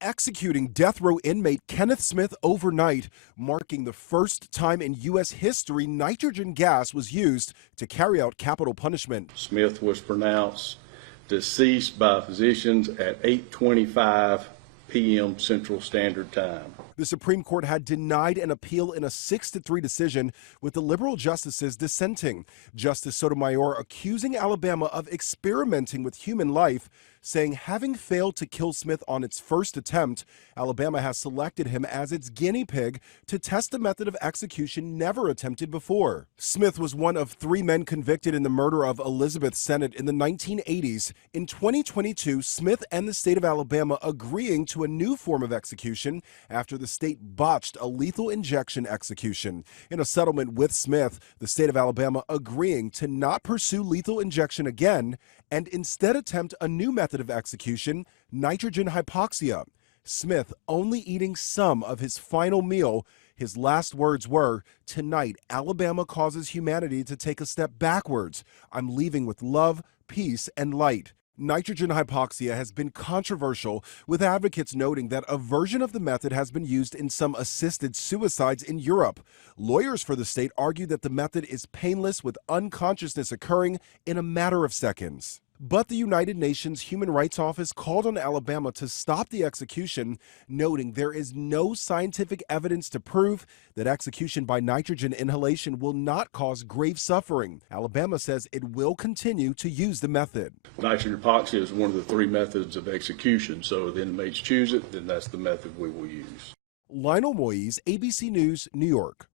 executing death row inmate Kenneth Smith overnight, marking the first time in U.S. history nitrogen gas was used to carry out capital punishment. Smith was pronounced deceased by physicians at 8:25 p.m. Central Standard Time. The Supreme Court had denied an appeal in a 6-3 decision, with the liberal justices dissenting. Justice Sotomayor accusing Alabama of experimenting with human life, saying having failed to kill Smith on its first attempt, Alabama has selected him as its guinea pig to test a method of execution never attempted before. Smith was one of 3 men convicted in the murder of Elizabeth Sennett in the 1980s. In 2022, Smith and the state of Alabama agreeing to a new form of execution after the state botched a lethal injection execution. In a settlement with Smith, the state of Alabama agreeing to not pursue lethal injection again and instead attempt a new method of execution, nitrogen hypoxia. Smith only eating some of his final meal. His last words were, "Tonight, Alabama causes humanity to take a step backwards. I'm leaving with love, peace, and light." Nitrogen hypoxia has been controversial, with advocates noting that a version of the method has been used in some assisted suicides in Europe. Lawyers for the state argue that the method is painless, with unconsciousness occurring in a matter of seconds. But the United Nations Human Rights Office called on Alabama to stop the execution, noting there is no scientific evidence to prove that execution by nitrogen inhalation will not cause grave suffering. Alabama says it will continue to use the method. Nitrogen hypoxia is one of the 3 methods of execution, so if the inmates choose it, then that's the method we will use. Lionel Moise, ABC News, New York.